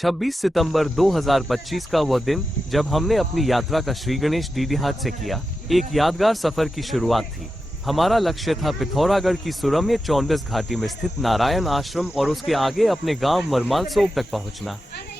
26 सितंबर 2025 का वह दिन जब हमने अपनी यात्रा का श्री गणेश डीडीहाट से किया। एक यादगार सफर की शुरुआत थी। हमारा लक्ष्य था पिथौरागढ़ की सुरम्य चौंडस घाटी में स्थित नारायण आश्रम और उसके आगे अपने गांव मरमालसोप तक पहुंचना।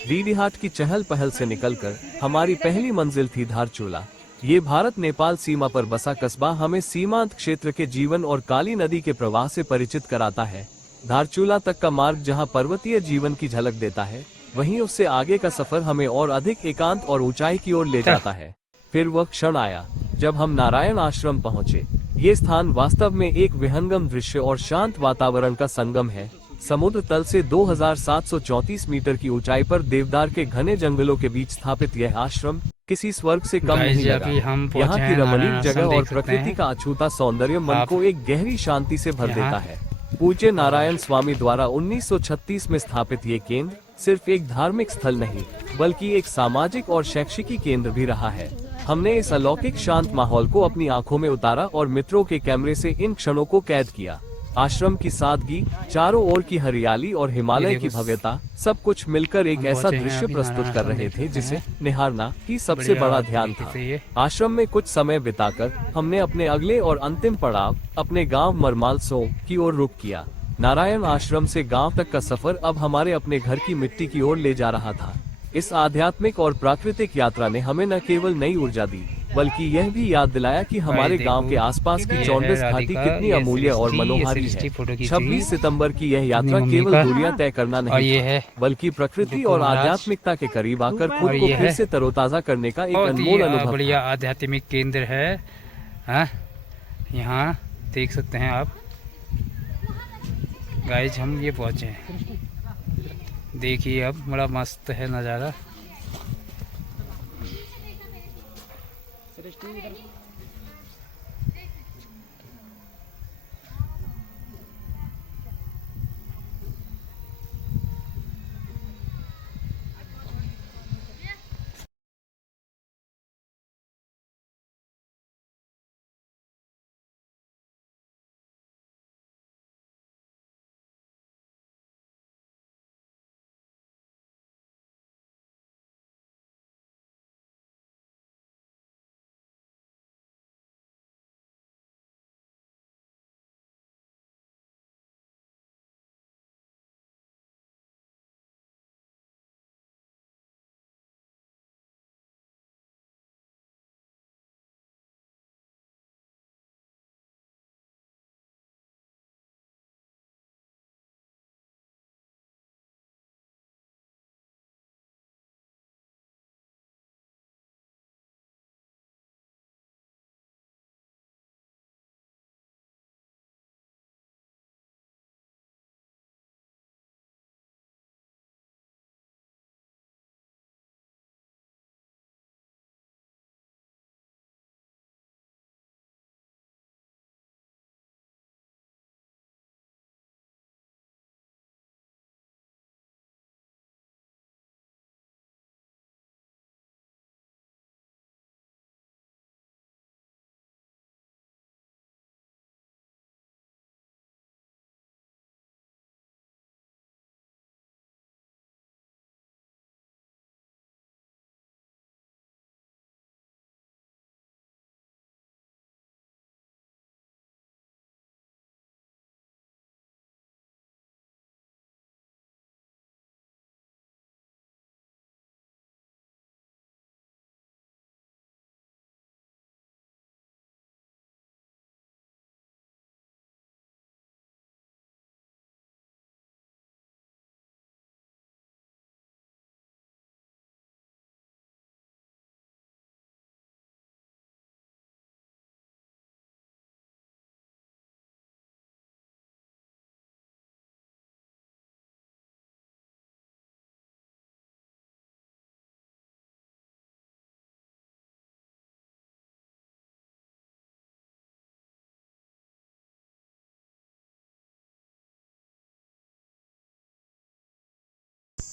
डीडीहाट की चहल पहल से निकलकर हमारी पहली मंजिल थी धारचूला। ये भारत नेपाल सीमा पर बसा कस्बा हमें सीमांत क्षेत्र के जीवन और काली नदी के प्रवाह से परिचित कराता है। धारचूला तक का मार्ग जहां पर्वतीय जीवन की झलक देता है, वहीं उससे आगे का सफर हमें और अधिक एकांत और ऊंचाई की ओर ले जाता है। फिर वह क्षण आया जब हम नारायण आश्रम पहुंचे। ये स्थान वास्तव में एक विहंगम दृश्य और शांत वातावरण का संगम है। समुद्र तल से 2734 मीटर की ऊंचाई पर देवदार के घने जंगलों के बीच स्थापित यह आश्रम किसी स्वर्ग से कम नहीं लगा। यहाँ की रमणीक जगह और प्रकृति का अछूता सौंदर्य मन को एक गहरी शांति से भर देता है। पूज्य नारायण स्वामी द्वारा 1936 में स्थापित ये केंद्र सिर्फ एक धार्मिक स्थल नहीं, बल्कि एक सामाजिक और शैक्षिकी केंद्र भी रहा है। हमने इस अलौकिक शांत माहौल को अपनी आंखों में उतारा और मित्रों के कैमरे से इन क्षणों को कैद किया। आश्रम की सादगी, चारों ओर की हरियाली और हिमालय की भव्यता, सब कुछ मिलकर एक ऐसा दृश्य प्रस्तुत कर रहे थे जिसे निहारना ही सबसे बड़ा ध्यान था। आश्रम में कुछ समय बिताकर हमने अपने अगले और अंतिम पड़ाव अपने गांव मरमालसोप की ओर रुख किया। नारायण आश्रम से गांव तक का सफर अब हमारे अपने घर की मिट्टी की ओर ले जा रहा था। इस आध्यात्मिक और प्राकृतिक यात्रा ने हमें न केवल नई ऊर्जा दी, बल्कि यह भी याद दिलाया कि हमारे गांव के आसपास की चौंडस घाटी कितनी अमूल्य और मनोहारी है। 26 सितंबर की यह यात्रा केवल दूरियां तय करना नहीं था, बल्कि प्रकृति और आध्यात्मिकता के करीब आकर खुद को फिर से तरोताजा करने का एक अनमोल अनुभव। बढ़िया आध्यात्मिक केंद्र है। यहाँ देख सकते हैं आप गाइज, हम ये पहुँचे हैं। देखिए अब बड़ा मस्त है नज़ारा।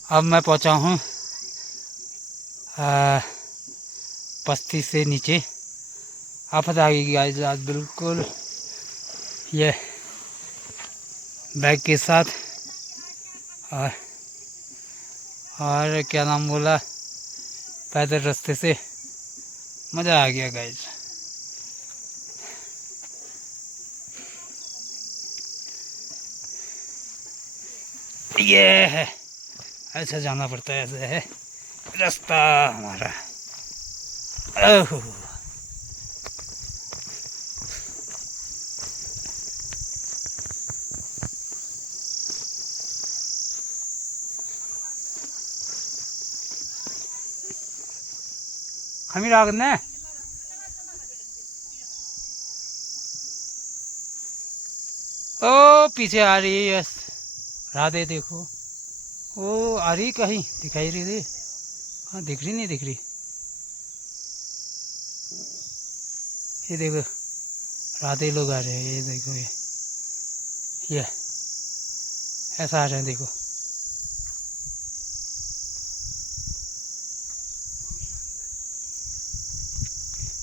अब मैं पहुंचा हूं बस्ती से नीचे। आफत आ गई गाइस आज बिल्कुल ये बैग के साथ। और क्या नाम बोला, पैदल रास्ते से मज़ा आ गया गाइस। ये है, ऐसा जाना पड़ता है, ऐसे है रास्ता हमारा। ओह खमीर आगने ओ पीछे आ रही है, यस राधे देखो, ओ आ रही, कहीं दिखाई रही थी, हाँ दिख रही, नहीं दिख रही, ये देखो राधे लोग आ रहे हैं, ये देखो, ये ऐसा आ रहे हैं, देखो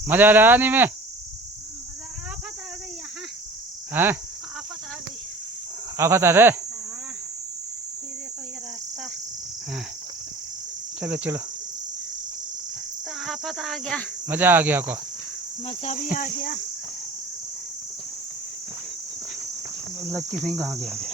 मजा आ रहा नहीं में, आफत आ गई यहाँ, हैं आफत आ गई। आफत आ रहा है, हाँ, ये देखो ये रास्ता, हाँ चलो चलो, तो आफत आ गया, मजा आ गया को, मजा भी आ गया। लक्की सिंह कहाँ गया फिर,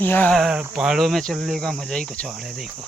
यार पहाड़ों में चलने का मजा ही कुछ और है, देखो